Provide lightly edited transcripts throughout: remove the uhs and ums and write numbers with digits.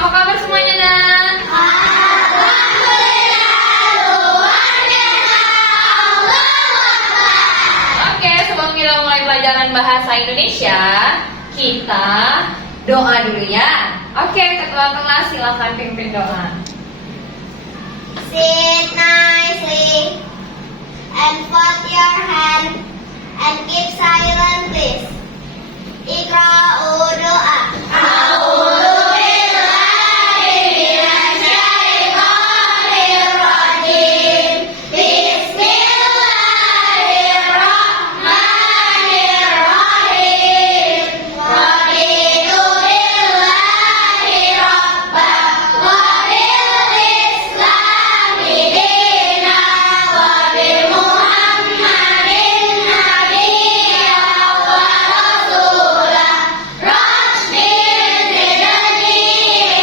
apa kabar semuanya, nak? Alhamdulillah, luar biasa, Allahu Akbar. Oke, sebelum kita mulai pelajaran bahasa Indonesia, kita doa dulu ya. Oke, ketua kelas silakan pimpin doa. Sit nicely and fold your hand and keep silent, please. Iqra'u doa. A'udzu billahi minasyaitonir rajim. Bismillahirrahmanirrahim. Raditu billahi rabban wa bil islami dinan wa bi Muhammadin nabiyyan wa rasulah. Rabbi zidni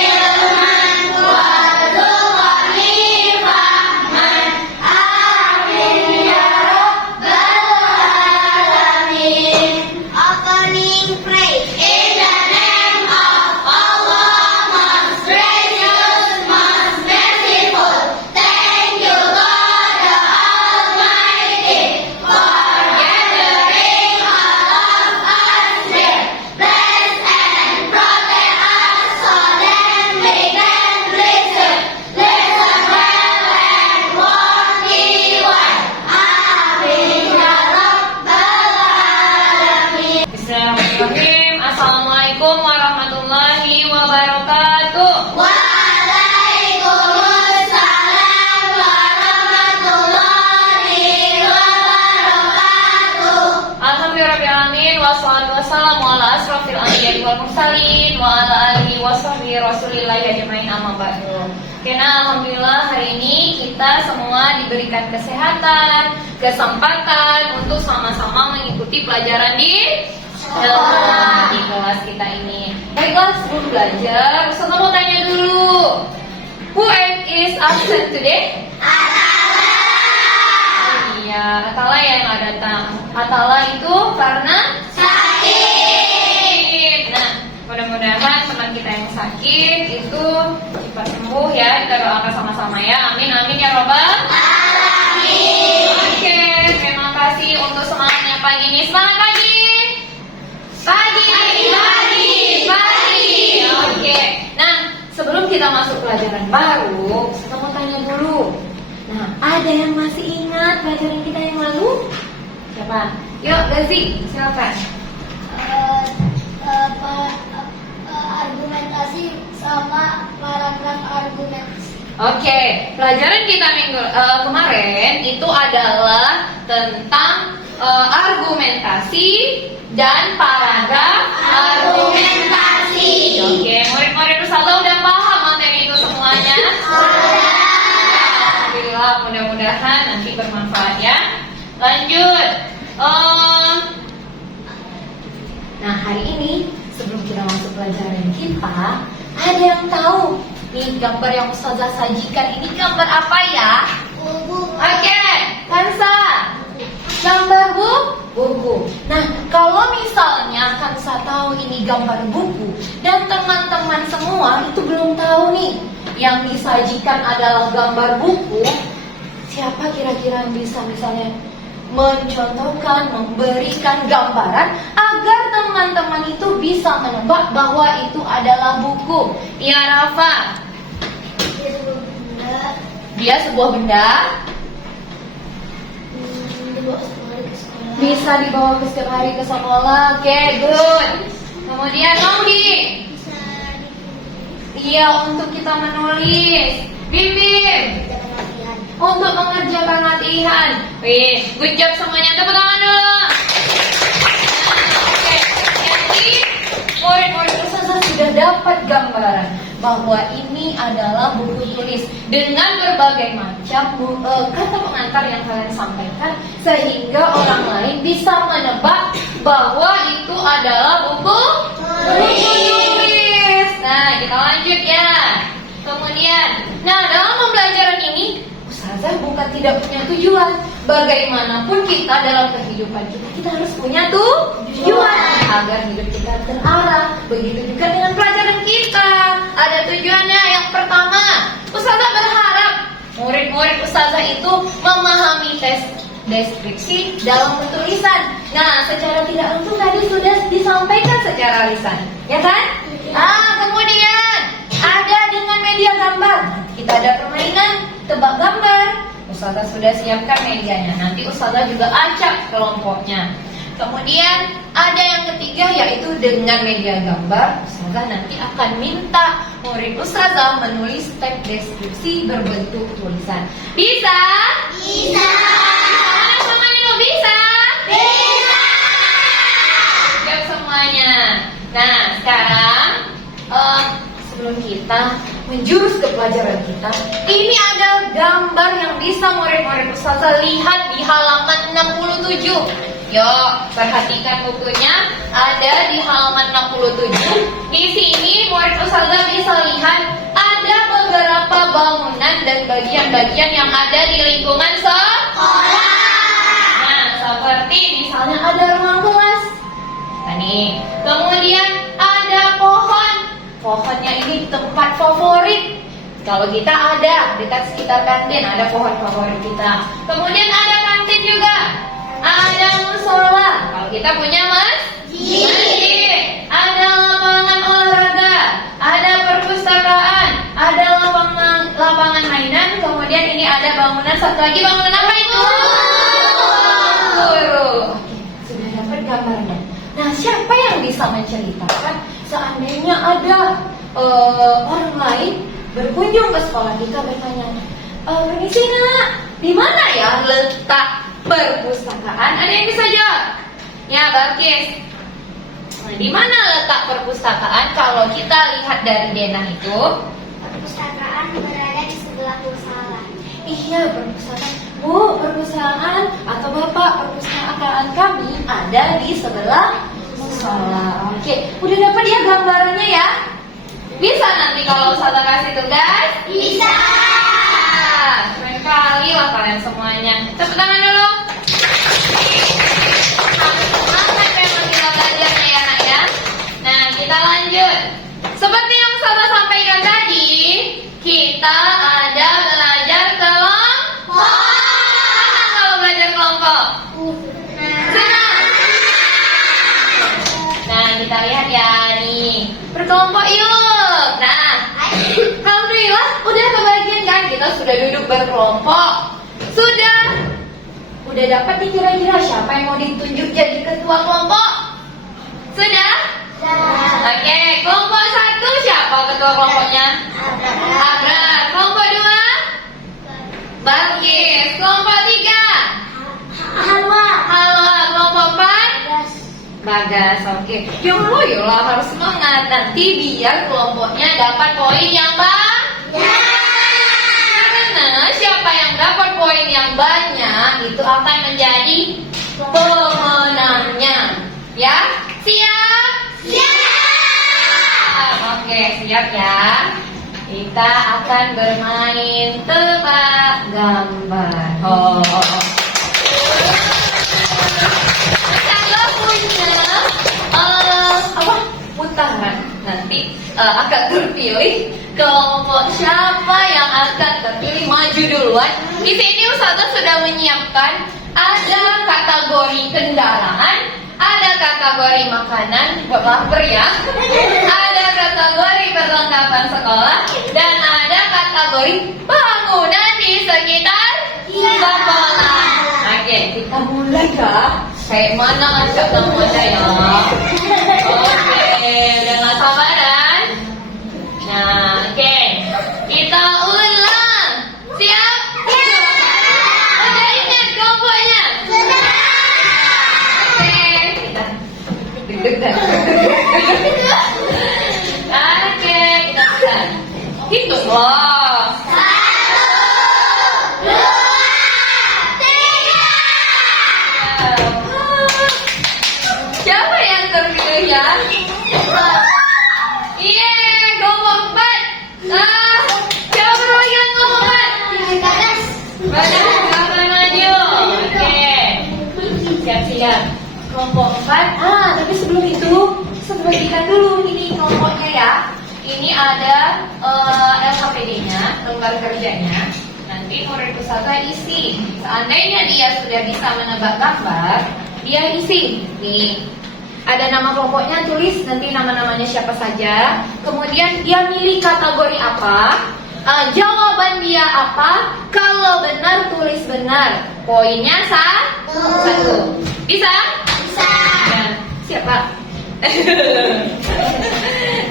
ilman warzuqni fahman. Amin ya rabbal alamin. Opening praise. In the name of Allah, most gracious, most merciful. Thank you, God the Almighty, for gathering all of us here. Bless and protect us so that we can listen well and walk in one. Amin ya rabbal alamin. Bismillahirrahmanirrahim. Assalamualaikum warahmatullahi wabarakatuh. Waalaikumsalam warahmatullahi wabarakatuh. Alhamdulillahirrahmanirrahim. Wassalatu wassalamu ala asrofil anbiya'i wal mursalin wa ala alihi wasahbihi rasulillahi ajmain, amma ba'du. Karena alhamdulillah hari ini kita semua diberikan kesehatan, kesempatan untuk sama-sama mengikuti pelajaran di kelas kita ini. Baiklah, sebelum belajar, Ustaz mau tanya dulu. Who is absent today? Iya, Atala yang nggak datang. Atala itu karena sakit. Nah, mudah-mudahan teman kita yang sakit itu cepat sembuh ya. Kita doakan sama-sama ya. Amin, amin ya robbal alamin. Oke, terima kasih untuk semangatnya pagi ini. Semangat pagi. Pagi. Oke. Nah, sebelum kita masuk pelajaran baru, saya mau tanya dulu. Nah, ada yang masih ingat pelajaran kita yang lalu? Siapa? Yuk, Gazi, silakan. Argumentasi sama paragraf argumentasi. Oke, pelajaran kita minggu kemarin itu adalah tentang argumentasi dan paragraf argumentasi. Oke, murid-murid Rusala udah paham materi itu semuanya? Alhamdulillah, mudah-mudahan nanti bermanfaat ya. Lanjut. Nah, hari ini sebelum kita masuk pelajaran kita, ada yang tahu nih gambar yang Ustazah sajikan ini gambar apa ya? Oke, Kansa. Gambar buku. Nah, kalau misalnya Kansa tahu ini gambar buku dan teman-teman semua itu belum tahu nih yang disajikan adalah gambar buku, siapa kira-kira yang bisa misalnya mencontohkan, memberikan gambaran agar teman-teman itu bisa menebak bahwa itu adalah buku? Iya, Rafa. Dia sebuah benda. Bisa dibawa ke setiap hari ke sekolah. Oke, good. Kemudian Maudi. Iya, untuk kita menulis. Bim. Untuk mengerjakan latihan. Wih, good job semuanya. Tepuk tangan dulu. Oke, jadi murid-murid Ustazah sudah dapat gambaran bahwa ini adalah buku tulis dengan berbagai macam kata pengantar yang kalian sampaikan, sehingga orang lain bisa menebak bahwa itu adalah buku tulis. Nah, kita lanjut ya. Kemudian, nah dalam pembelajaran ini Ustazah bukan tidak punya tujuan. Bagaimanapun kita dalam kehidupan kita harus punya tujuan agar hidup kita terarah. Begitu juga dengan pelajaran kita. ada tujuannya. Yang pertama, Ustazah berharap murid-murid Ustazah itu memahami tes deskripsi dalam bentuk lisan. Nah, secara tidak langsung tadi sudah disampaikan secara lisan, ya kan? Kemudian ada dengan media gambar. Kita ada permainan tebak gambar. Ustazah sudah siapkan medianya. Nanti Ustazah juga acak kelompoknya. Kemudian ada yang ketiga yaitu dengan media gambar. Ustazah nanti akan minta murid Ustazah menulis teks deskripsi berbentuk tulisan. Bisa? Bisa. Anak semuanya bisa? Bisa. Siap semuanya. Nah, sekarang sebelum kita menjurus ke pelajaran kita, ini ada gambar yang bisa murid-murid Ustazah lihat di halaman 67. Yuk, perhatikan bukunya, ada di halaman 67. Di sini murid Ustazah bisa lihat ada beberapa bangunan dan bagian-bagian yang ada di lingkungan sekolah. Nah, seperti misalnya ada ruang kelas. Nih, kemudian ada pohon. Pohonnya ini tempat favorit. Kalau kita ada dekat sekitar kantin, ada pohon favorit kita. Kemudian ada kantin juga. Ada musola. Kalau kita punya masjid. Ada lapangan olahraga. Ada perpustakaan. Ada lapangan mainan. Kemudian ini ada bangunan. Satu lagi bangunan apa itu? Guru. Oke, sudah dapat gambarnya. Nah, siapa yang bisa menceritakan seandainya ada orang lain berkunjung ke sekolah kita bertanya, permisi nak, di mana ya letak perpustakaan? Ada yang bisa jawab? Ya, Barkis. Di mana letak perpustakaan? Kalau kita lihat dari denah itu, Perpustakaan berada di sebelah musola. iya, perpustakaan. Bu, perpustakaan atau Bapak, perpustakaan kami ada di sebelah musola. Oke, udah dapat ya gambarannya ya? Bisa nanti kalau Ustazah kasih tugas? Bisa. Keren kali lah kalian semuanya. Tepuk tangan dulu. Semangat memang kita belajarnya ya nak ya. Nah, kita lanjut. Seperti yang Ustazah sampaikan tadi, kita ada belajar kelompok. Kalau belajar kelompok? Senang. Nah, kita lihat ya nih. Berkelompok yuk. Nah, alhamdulillah udah kebagian kan, kita sudah duduk berkelompok. Udah dapat nih kira-kira siapa yang mau ditunjuk jadi ketua kelompok? Sudah? Oke, kelompok 1 siapa ketua kelompoknya? Abrar. Kelompok 2? Barkis. Kelompok 3? Halwa. Kelompok 4? Bagas. Oke. Yolah harus semangat nanti biar kelompoknya dapat poin yang banyak. Karena siapa yang dapat poin yang banyak itu akan menjadi pemenangnya. Ya? Siap? Siap. Oke, siap ya. Kita akan bermain tebak gambar. Kita punya putaran nanti akan terpilih kelompok siapa yang akan terpilih maju duluan. Di sini Ustazah sudah menyiapkan ada kategori kendaraan, ada kategori makanan buat lapar ya, ada kategori perlengkapan sekolah, dan ada kategori bangunan di sekitar sekolah. Oke, kita mulai ya. Kayak mana ajak namanya ya? Oke, udah gak sabaran. Nah, oke, kita ulang. Siap? Udah ingat kelompoknya? Oke, kita deg-degan. Oke, kita mulai. Hitung loh. 1, 2, 3. Siapa yang terpilih ya? Iya, kelompok 4. Siapa perwakilan kelompok 4? Bagas maju. Oke, siap-siap. Kelompok 4. Tapi sebelum itu, kita bagikan dulu ini kelompoknya ya. ini ada LKPD-nya, lembar kerjanya. Nanti murid Ustazah isi. Seandainya dia sudah bisa menebak gambar, dia isi. Nih, ada nama kelompoknya, tulis nanti nama-namanya siapa saja. Kemudian dia milih kategori apa, jawaban dia apa. Kalau benar tulis benar. Poinnya satu. Bisa? Bisa. Ya, siapa?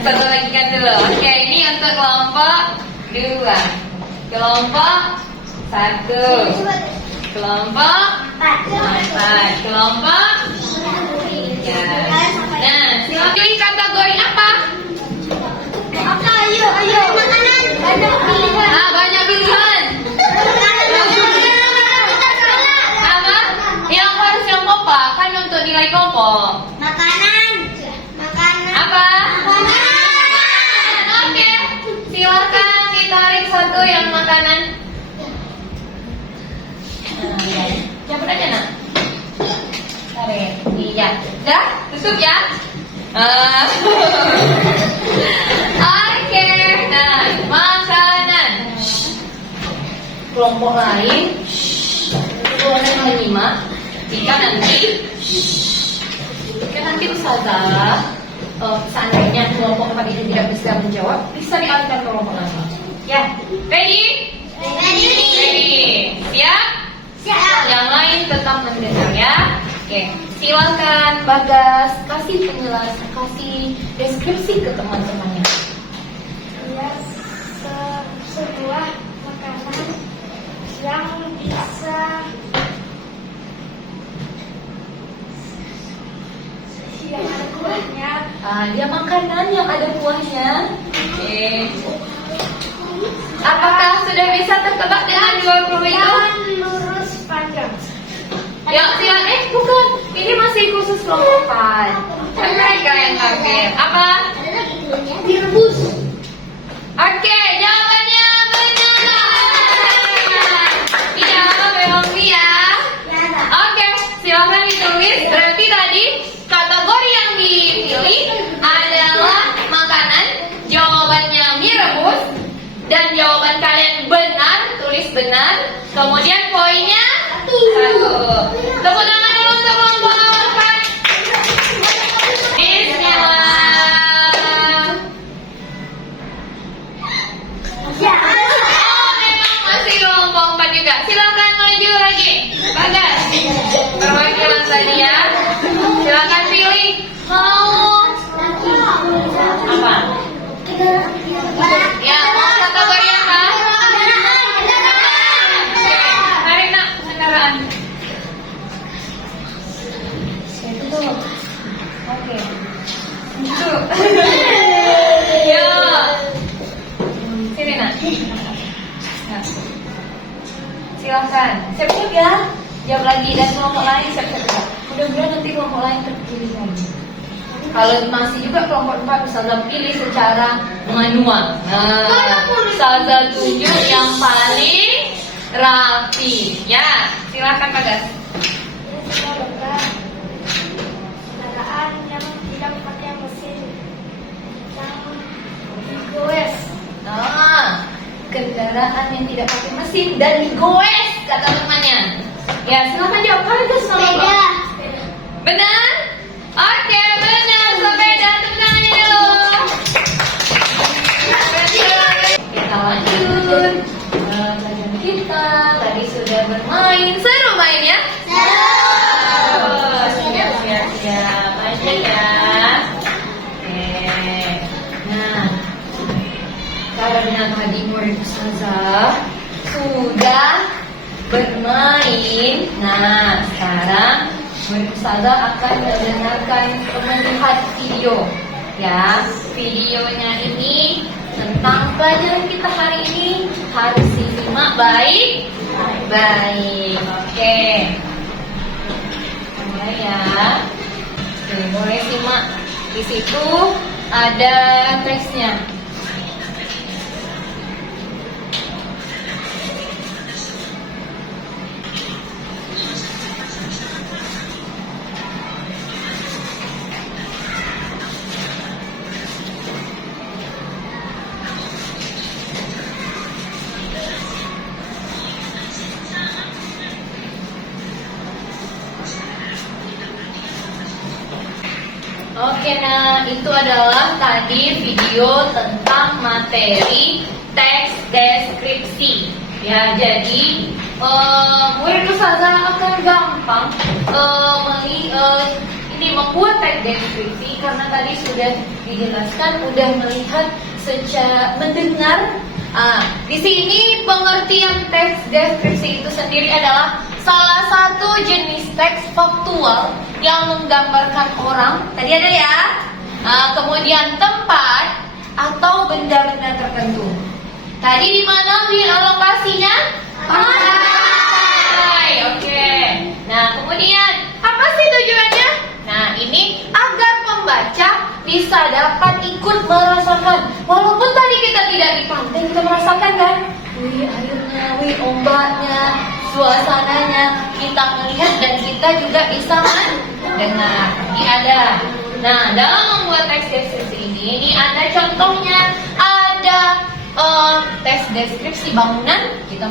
Satu lagi kan dulu. Oke, ini untuk kelompok 2. Kelompok 1. Kelompok 4. Kelompok 3. Nah, pilih kategori apa? Apa? Ayo. Makanan. Banyak pilihan. Banyak pilihan. Apa? Yang harus yang kompak kan untuk nilai kelompok. Makanan. Apa? Oke, silakan ditarik satu yang makanan. Campur aja nak. Tarik. Iya. Dah, tutup ya. Oke. Nah, makanan. Kelompok lain boleh menyimak. Jika nanti Ustazah seandainya kelompok 4 ini tidak bisa menjawab, bisa dialihkan ke kelompok lain. Ya, ready? Ready. Siap? Siap. Yang lain tetap mendengar ya. Oke, silakan Bagas kasih penjelasan, kasih deskripsi ke teman-temannya. Ya, sebuah makanan yang bisa yang ada kuahnya. Dia makanan yang ada buahnya. Oke. Apakah sudah bisa tertebak dengan 20 itu? Yang lurus panjang. Ya, silakan. Bukan. Ini masih khusus kelompok 4. Kan mereka yang kaget. Apa? Direbus. Oke, jawabannya benar. Dijawab memang dia. Oke, silakan ditulis. Berarti tadi kategori yang dipilih adalah makanan. Jawabannya mie rebus. Dan jawaban kalian benar, tulis benar. Kemudian poinnya 1. Tepuk tangan dulu untuk kelompok 4. Bismillah. Memang masih kelompok 4 juga. Silakan maju lagi. Bagas. Perwakilan tadi ya. Silakan pilih. Mau apa? Ya, mau kategori apa? Tarik nak, kendaraan. Itu. Oke. Itu. Ya. Sini nak. Nah. Silakan. Siap-siap ya. Jawab lagi dan kelompok lain siap-siap juga. Mudah-mudahan nanti kelompok lain terpilih lagi. Kalau masih juga kelompok 4 Ustazah pilih secara manual. Nah, Ustazah tunjuk yang paling rapi. Ya, silakan Bagas. Kendaraan yang tidak pakai mesin, yang digoes. Kendaraan yang tidak pakai mesin dan digoes kata temannya. Ya, silakan jawab. Bagas sama Sepeda. Benar? Oke, benar. Sepeda, tepuk tangannya dulu. Kita lanjut. Pelajaran kita tadi sudah bermain. Seru mainnya? Siap. Lanjut ya. Oke. Nah, karena tadi murid Ustazah sudah bermain. Nah, sekarang murid Ustazah akan melihat video. Ya, videonya ini tentang pelajaran kita hari ini harus disimak baik-baik. Oke. Mulai ya. Oke, boleh simak. Di situ ada teksnya. Oke, nah itu adalah tadi video tentang materi teks deskripsi. Ya, jadi murid ustazah akan gampang ini membuat teks deskripsi karena tadi sudah dijelaskan, udah melihat secara mendengar. Di sini pengertian teks deskripsi itu sendiri adalah salah satu jenis teks faktual yang menggambarkan orang, tadi ada ya, kemudian tempat atau benda-benda tertentu. Tadi di mana lokasinya? Pantai. Oke. Nah, kemudian apa sih tujuannya? Nah, ini agar pembaca bisa dapat ikut merasakan. Walaupun tadi kita tidak di pantai, kita merasakan kan? Wih, airnya, wih, ombaknya, suasananya kita melihat dan kita juga bisa mendengar. Ini ada. Nah, dalam membuat teks deskripsi ini ada contohnya, ada teks deskripsi bangunan. Kita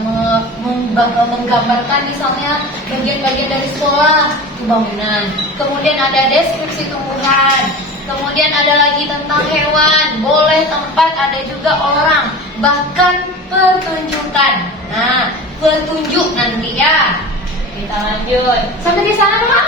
menggambarkan misalnya bagian-bagian dari sekolah itu bangunan. Kemudian ada deskripsi tumbuhan. Kemudian ada lagi tentang hewan, boleh tempat, ada juga orang, bahkan pertunjukan. Nah, petunjuk nanti ya. Kita lanjut. Sampai di sana, Pak?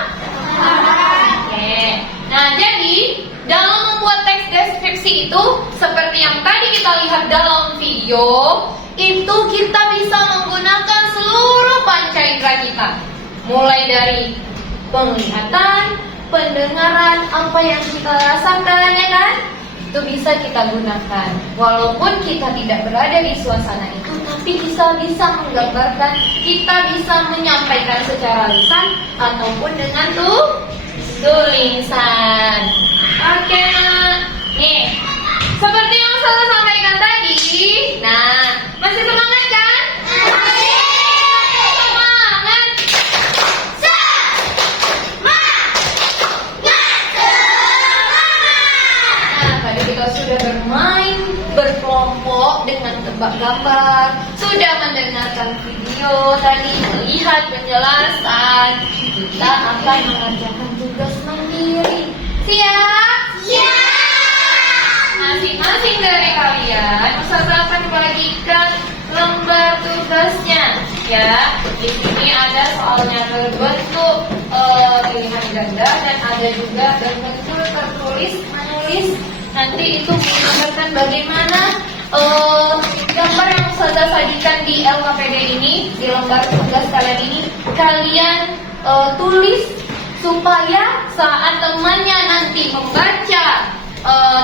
Oke. Nah, jadi dalam membuat teks deskripsi itu seperti yang tadi kita lihat dalam video, itu kita bisa menggunakan seluruh panca indera kita. Mulai dari penglihatan, pendengaran, apa yang kita rasakan, ya kan? Itu bisa kita gunakan. Walaupun kita tidak berada di suasana itu, tapi bisa menggambarkan, kita bisa menyampaikan secara lisan ataupun dengan tulisan. Oke, nih seperti yang saya sampaikan tadi. Nah, masih semangat kan? Semangat. Nah, tadi kita sudah bermain berkelompok dengan tebak gambar, sudah mendengarkan video tadi, melihat penjelasan. Kita akan mengerjakan tugas mandiri. Siap? Siap. Masing-masing dari kalian ustazah akan bagikan lembar tugasnya. Ya, di sini ada soalnya berbentuk pilihan ganda dan ada juga berbentuk tertulis menulis. Nanti itu menggambarkan bagaimana gambar yang ustazah sajikan di LKPD ini, di lembar tugas kalian ini, kalian tulis supaya saat temannya nanti membaca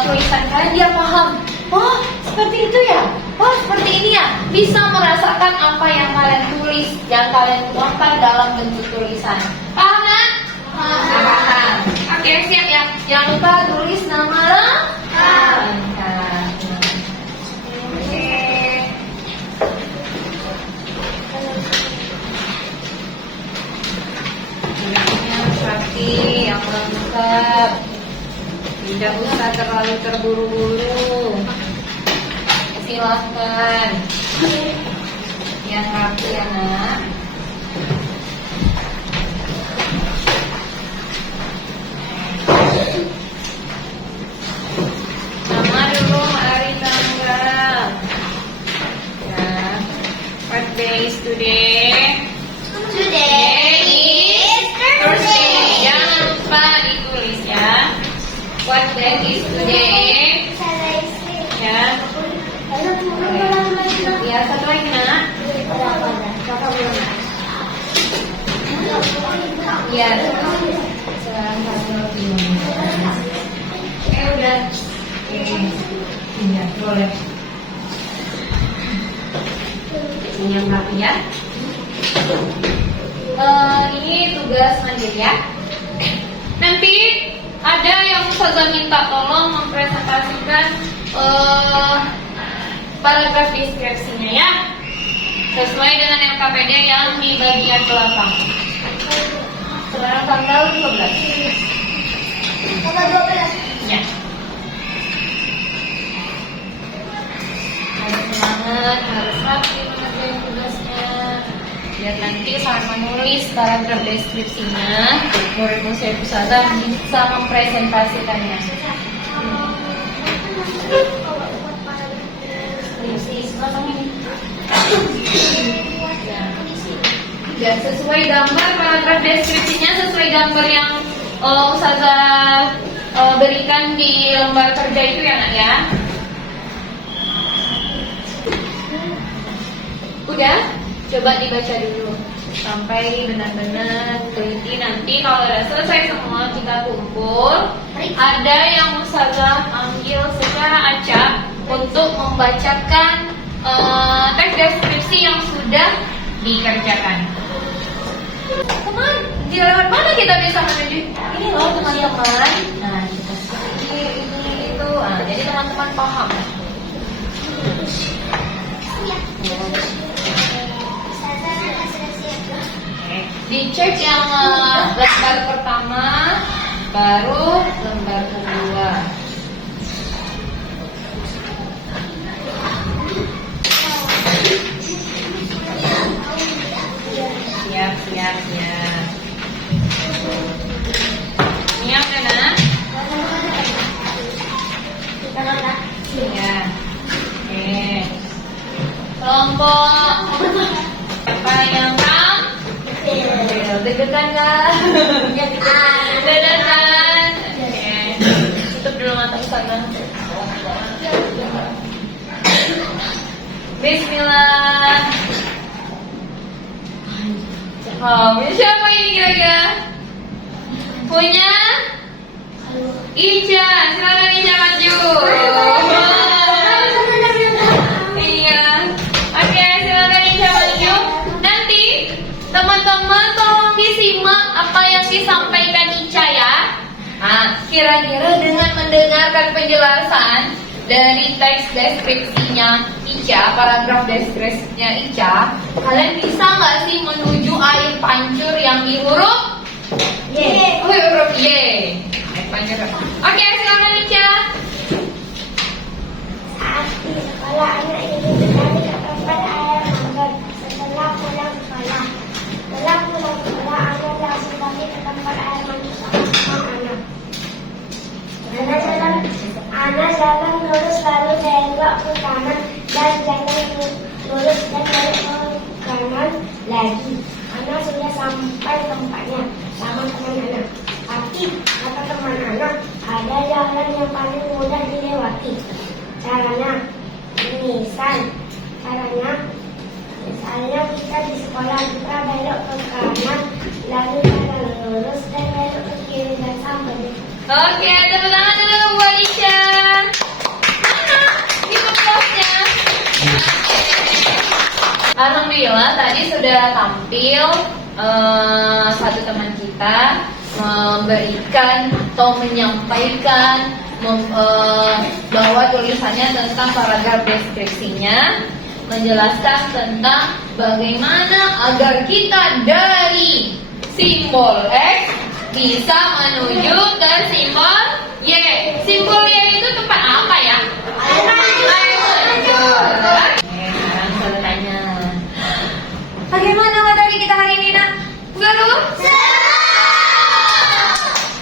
tulisan kalian, dia paham. Oh, seperti itu ya. Oh, seperti ini ya. Bisa merasakan apa yang kalian tulis, yang kalian tuangkan dalam bentuk tulisan. Paham kan? Paham. Oke, siap ya. Jangan lupa tulis nama lengkap. Oke. Seperti yang lengkap, tidak usah terlalu terburu-buru. Silahkan yang rapi ya nak. Nama dulu, hari tanggal ya. What day is today? Today is Thursday. Jangan lupa ditulis ya. What day is today? Ya. Ya, satu lagi nak. Ya. Sekarang kamu udah. Iya, boleh. Yang rapi ya. Ini tugas mandiri ya. Nanti ada yang ustazah minta tolong mempresentasikan paragraf deskripsinya ya, sesuai dengan LKPD yang di bagian belakang. Sekarang tanggal 12. Tanggal 12. Ya. Harus semangat, harus rapi mengerjain tugasnya, biar nanti saat menulis paragraf deskripsinya, murid Musyaif Ustazah bisa mempresentasikannya. Ya, sesuai gambar paragraf deskripsinya, sesuai gambar yang Ustazah berikan di lembar kerja itu ya nak ya. Udah? Coba dibaca dulu sampai benar-benar teliti. Nanti kalau udah selesai semua kita kumpul. Ada yang Ustazah ambil secara acak untuk membacakan teks deskripsi yang sudah dikerjakan. Teman, di lewat mana kita bisa menuju? Ini loh teman-teman. Nah, kita seperti ini itu. Nah, jadi teman-teman paham. Dicek yang lembar pertama, baru lembar kedua. Siap. Siap kan, nak? Ya. Oke. Kelompok apa yang deketan nggak? Deketan. Oke. Tutup dulu mata sana. Bismillah. Siapa ini kira-kira? Punya? Ica, silakan Ica maju. Iya. Oke, silakan Ica maju. Nanti teman-teman tolong disimak apa yang disampaikan Ica ya. Nah, kira-kira dengan mendengarkan penjelasan dari teks deskripsinya Ica, paragraf deskripsinya Ica, kalian bisa nggak sih menuju air pancur yang di huruf Y? Huruf Y. Air pancur. Oke, silakan Ica. Saat di sekolah, anak ini berlari ke tempat air manggar. Setelah pulang sekolah, anak langsung pergi ke tempat air manggar sama anak. Anak jalan lurus lalu belok ke kanan dan jalan lurus dan belok ke kanan lagi. Anak sudah sampai tempatnya sama teman anak. Tapi kata teman anak, ada jalan yang paling mudah dilewati. Misalnya kita di sekolah kita belok ke kanan, lalu jalan lurus dan belok ke kiri dan sampai. Oke, tepuk tangan dulu buat Ica. Mana? Itu kelasnya. Alhamdulillah tadi sudah tampil satu teman kita memberikan atau menyampaikan bahwa tulisannya tentang paragraf deskripsinya, menjelaskan tentang bagaimana agar kita dari simbol X bisa menuju ke simbol Y. Simbol Y itu tempat apa ya? Air mancur. Sekarang saya tanya, bagaimana materi kita hari ini, nak? Baru?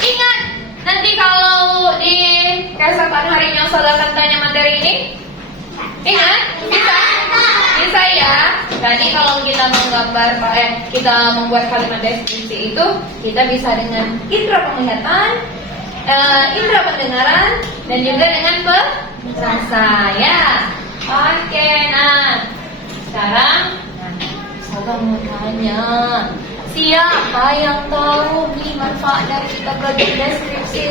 Ingat, nanti kalau di keesokan harinya saudara akan tanya materi ini, ingat? Bisa ya. Tadi kalau kita menggambar, kita membuat kalimat deskripsi itu, kita bisa dengan indera penglihatan, indera pendengaran, dan juga dengan perasa ya. Oke, nah sekarang saya mau tanya, siapa yang tahu nih manfaat dari kita belajar deskripsi?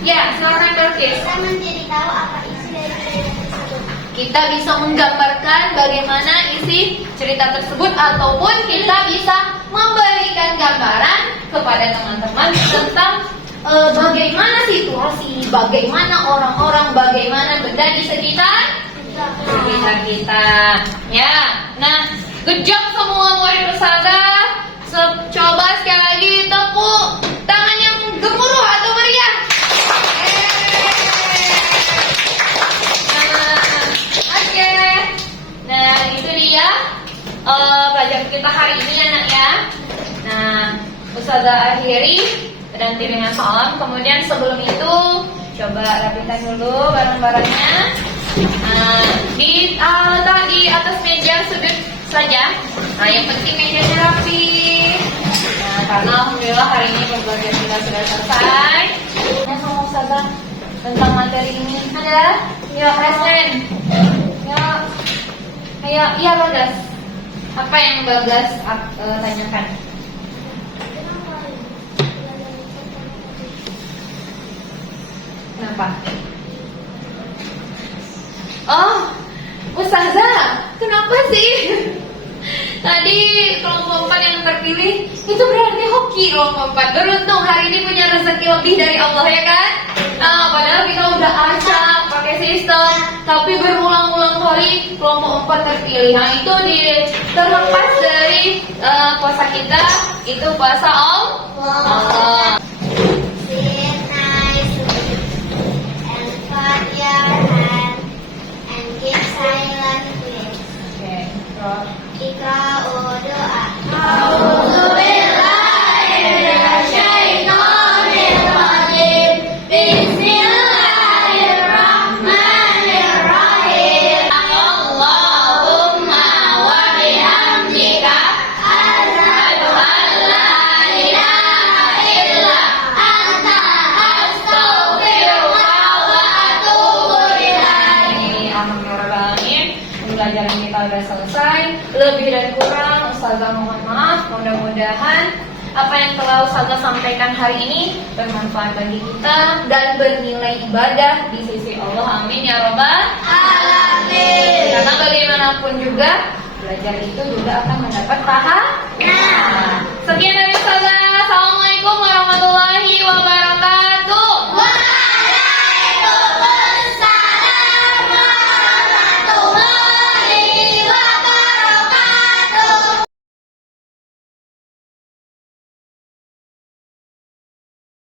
Ya, silakan Dorkis. Kita menjadi tahu apa isi dari cerita tersebut. Kita bisa menggambarkan bagaimana isi cerita tersebut, ataupun kita bisa memberikan gambaran kepada teman-teman tentang bagaimana situasi, bagaimana orang-orang, bagaimana benda di sekitar kita. Ya, nah, good job semua murid Ustazah. Coba sekali lagi tepuk tangan yang gemuruh atau meriah. Oke. Nah, itu dia pelajaran kita hari Ustazah akhiri nanti dengan salam. Kemudian sebelum itu coba rapikan dulu barang-barangnya. Letak di atas meja sudut saja. Nah, yang penting mejanya rapi. Nah, karena alhamdulillah hari ini pembelajaran kita sudah selesai. Nah, sama Ustazah tentang materi ini ada? Ya, Reslen. Ya, iya Bagas. Apa yang Bagas tanyakan? Kenapa? Oh, Ustazah, kenapa sih? Tadi kelompok 4 yang terpilih itu berarti hoki kelompok 4. Beruntung hari ini punya rezeki lebih dari Allah, ya kan? Nah, padahal kita udah acak pakai sistem, tapi berulang-ulang kali kelompok 4 terpilih. Nah, itu terlepas dari puasa kita, itu puasa Allah. Sit nice and put your hand and keep silent please. Oke, terus. Iqra'u doa. Bismillahirrahmanirrahim. Allahumma wa bihamdika asyhadu an la ilaha illa anta astaghfiruka wa atubu ilaik. Alhamdulillahirrahmanirrahim. Pembelajaran kita sudah selesai. Lebih dan kurang Ustazah mohon maaf. Mudah-mudahan apa yang telah Ustazah sampaikan hari ini bermanfaat bagi kita dan bernilai ibadah di sisi Allah. Amin ya robbal alamin. Karena bagaimanapun juga belajar itu juga akan mendapat pahala. Sekian dari Ustazah. Assalamualaikum warahmatullahi wabarakatuh.